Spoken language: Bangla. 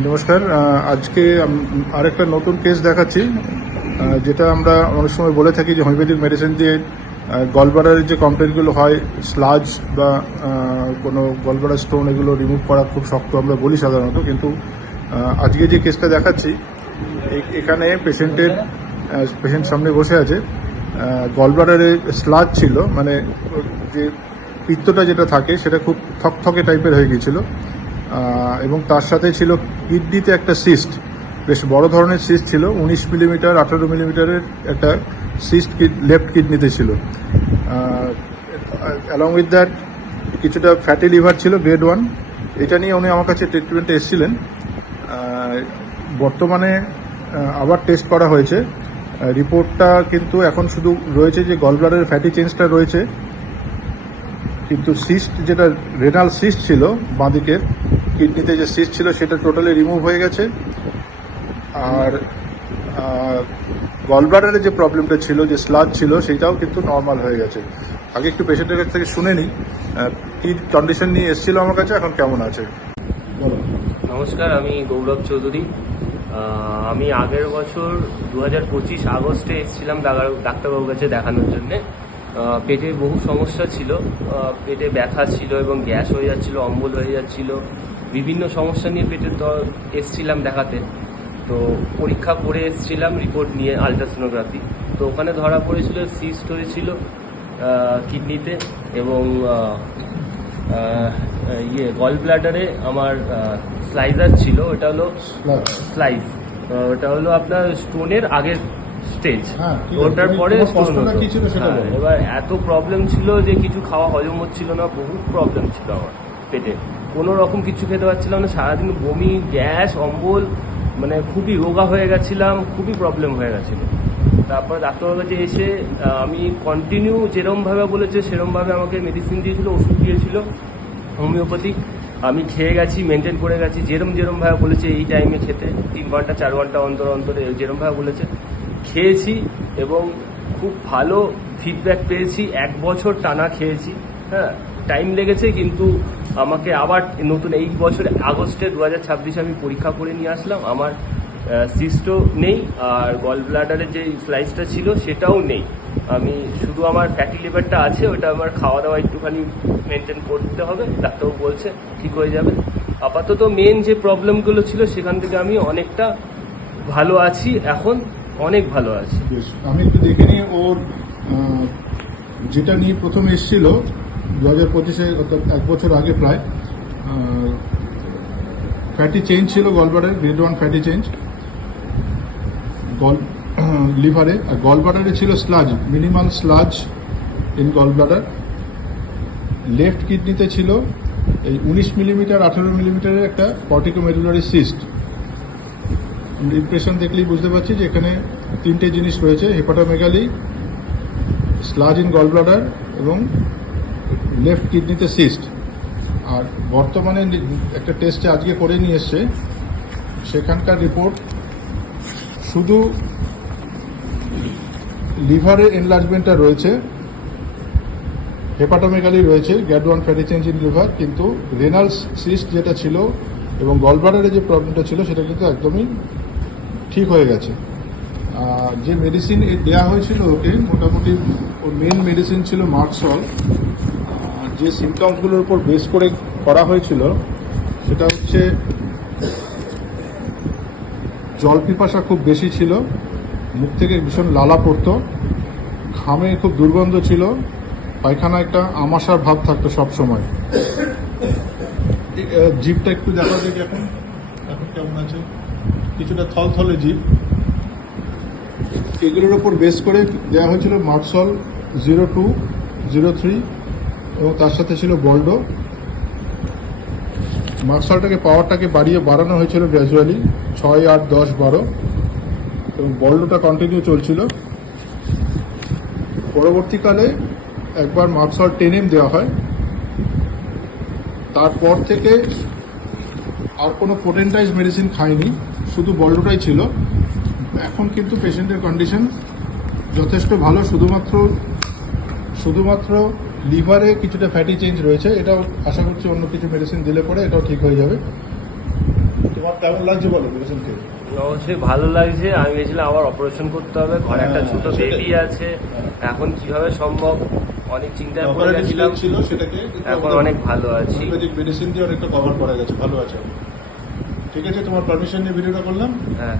নমস্কার। আজকে আরেকটা নতুন কেস দেখাচ্ছি, যেটা আমরা অনেক সময় বলে থাকি যে হোমিওপ্যাথিক মেডিসিন দিয়ে গলব্লাডারের যে কমপ্লেনগুলো হয়, স্লাজ বা কোনো গলব্লাডার স্টোন, এগুলো রিমুভ করা খুব শক্ত আমরা বলি সাধারণত। কিন্তু আজকে যে কেসটা দেখাচ্ছি, এখানে পেশেন্ট সামনে বসে আছে, গলব্লাডারে স্লাজ ছিল, মানে যে পিত্তটা যেটা থাকে সেটা খুব থকথকে টাইপের হয়ে গিয়েছিল, এবং তার সাথে ছিল কিডনিতে একটা সিস্ট, বেশ বড় ধরনের সিস্ট ছিল, 19 মিলিমিটার 18 মিলিমিটারের একটা সিস্ট লেফট কিডনিতে ছিল। অ্যালং উইথ দ্যাট কিছুটা ফ্যাটি লিভার ছিল গ্রেড 1। এটা নিয়ে উনি আমার কাছে ট্রিটমেন্টে এসেছিলেন। বর্তমানে আবার টেস্ট করা হয়েছে, রিপোর্টটা কিন্তু এখন শুধু রয়েছে যে গলব্লাডারের ফ্যাটি চেঞ্জটা রয়েছে, কিন্তু সিস্ট যেটা রেনাল সিস্ট ছিল বাঁদিকের কিডনিতে, যে সিস্ট ছিল সেটা টোটালি রিমুভ হয়ে গেছে। আর গলব্লাডারে যে প্রবলেমটা ছিল, যে স্লাজ ছিল, সেটাও কিন্তু নর্মাল হয়ে গেছে। আগে একটু পেশেন্টের কাছ থেকে শুনে নিই কি কন্ডিশন নিয়ে এসেছিল আমার কাছে, এখন কেমন আছে। নমস্কার, আমি গৌরব চৌধুরী। আমি আগের বছর 2025 আগস্টে এসেছিলাম ডাক্তারবাবুর কাছে দেখানোর জন্যে। পেটে বহু সমস্যা ছিল, পেটে ব্যথা ছিল এবং গ্যাস হয়ে যাচ্ছিল, অম্বল হয়ে যাচ্ছিল, বিভিন্ন সমস্যা নিয়ে এসেছিলাম দেখাতে। তো পরীক্ষা করে এসেছিলাম রিপোর্ট নিয়ে, আলট্রাসোনোগ্রাফি। তো ওখানে ধরা পড়েছিল সিস্ট হয়েছিল কিডনিতে, এবং গল ব্লাডারে আমার স্লাইজার ছিল, ওটা হলো স্লাইজ, ওটা হলো আপনার স্টোনের আগের স্টেজ, ওটার পরে স্টোন হতো। এবার এত প্রবলেম ছিল যে কিছু খাওয়া হজম হচ্ছিল না, বহু প্রবলেম ছিল আমার পেটে, কোনো রকম কিছু খেতে পারছিলাম না, সারাদিন বমি, গ্যাস, অম্বল, মানে খুবই রোগা হয়ে গেছিলাম, খুবই প্রবলেম হয়ে গেছিলো। তারপর ডাক্তারের কাছে এসে আমি কন্টিনিউ যেরমভাবে বলেছে সেরমভাবে আমাকে মেডিসিন দিয়েছিল, ওষুধ দিয়েছিল হোমিওপ্যাথিক। আমি খেয়ে গেছি, মেনটেন করে গেছি, যেরমভাবে বলেছে এই টাইমে খেতে, 3 ঘন্টা 4 ঘন্টা অন্তর অন্তরে যেরমভাবে বলেছে খেয়েছি, এবং খুব ভালো ফিডব্যাক পেয়েছি। 1 বছর টানা খেয়েছি। হ্যাঁ, টাইম লেগেছে, কিন্তু আমাকে আবার নতুন এই বছর আগস্টে 2026 আমি পরীক্ষা করে নিয়ে আসলাম। আমার সিস্টও নেই, আর গল ব্লাডারের যে স্লাইসটা ছিল সেটাও নেই। আমি শুধু আমার ফ্যাটি লিভারটা আছে, ওটা আমার খাওয়া দাওয়া একটুখানি মেনটেন করতে হবে, ডাক্তারবাবু বলছে ঠিক হয়ে যাবে। আপাতত মেন যে প্রবলেমগুলো ছিল সেখান থেকে আমি অনেকটা ভালো আছি, এখন অনেক ভালো আছি। আমি একটু দেখে নিই ওর যেটা নিয়ে প্রথম এসেছিল 2025-এ, অর্থাৎ 1 বছর আগে প্রায়। ফ্যাটি চেঞ্জ ছিল গলব্লাডারে, গ্রেড 1 ফ্যাটি চেঞ্জ লিভারে, আর গলব্লাডারে ছিল sludge, minimal sludge in gallbladder. Left কিডনিতে ছিল এই 19 মিলিমিটার 18 মিলিমিটারের একটা কর্টিকোমেডুলারি সিস্ট। ইমপ্রেশন দেখলেই বুঝতে পারছি যে এখানে 3টে জিনিস রয়েছে: হেপাটোমেগালি, স্লাজ ইন গলব্লাডার এবং লেফট কিডনিতে সিস্ট। আর বর্তমানে একটা টেস্টে আজকে করে নিয়ে এসছে, সেখানকার রিপোর্ট শুধু লিভারের এনলার্জমেন্টটা রয়েছে, হেপাটোমেগালি রয়েছে, grade 1 fatty change in liver, কিন্তু রেনাল সিস্ট যেটা ছিল এবং গলব্লাডারে যে প্রবলেমটা ছিল সেটা কিন্তু একদমই ঠিক হয়ে গেছে। যে মেডিসিন দেওয়া হয়েছিল ওকে, মোটামুটি ওর মেন মেডিসিন ছিল মার্কসল। যে সিমটমসগুলোর উপর বেস করে করা হয়েছিল সেটা হচ্ছে জল পিপাসা খুব বেশি ছিল, মুখ থেকে ভীষণ লালা পড়তো, ঘামে খুব দুর্গন্ধ ছিল, পায়খানা একটা আমাশার ভাব থাকতো সব সময়। জিভটা একটু দেখা যায় এখন এখন কেমন আছে, কিছুটা থলথলে জিভ। এগুলোর উপর বেস করে দেওয়া হয়েছিল মার্কসল 02, 03 এবং তার সাথে ছিল বল্ডো। মার্কসলটাকে পাওয়ারটাকে বাড়ানো হয়েছিল গ্র্যাজুয়ালি, 6, 8, 10, 12, এবং বল্ডোটা কন্টিনিউ চলছিল। পরবর্তীকালে একবার মার্কসল 10M দেওয়া হয়, তারপর থেকে আর কোনো পোটেন্টাইজ মেডিসিন খায়নি, শুধু বল্ডোটাই ছিল। এখন কিন্তু পেশেন্টের কন্ডিশন যথেষ্ট ভালো, শুধুমাত্র লিভারে কিছুটা ফ্যাটি চেঞ্জ রয়েছে, এটাও আশা করছি অন্য কিছু মেডিসিন দিলে পরে এটাও ঠিক হয়ে যাবে। তোমার কেমন লাগছে বলো মেডিসিন খেয়ে? অবশ্যই ভালো লাগছে। আমি গেছিলাম আবার অপারেশন করতে হবে, ঘরে একটা ছোট বেবি আছে, এখন কিভাবে সম্ভব অনেক চিন্তায় পড়ে গেছিলাম। ছিল সেটাকে এখন অনেক ভালো আছি, হোমিওপ্যাথিক মেডিসিন দিয়ে অনেকটা কভার করা গেছে, ভালো আছে। ঠিক আছে, তোমার পারমিশন নিয়ে ভিডিওটা করলাম। হ্যাঁ।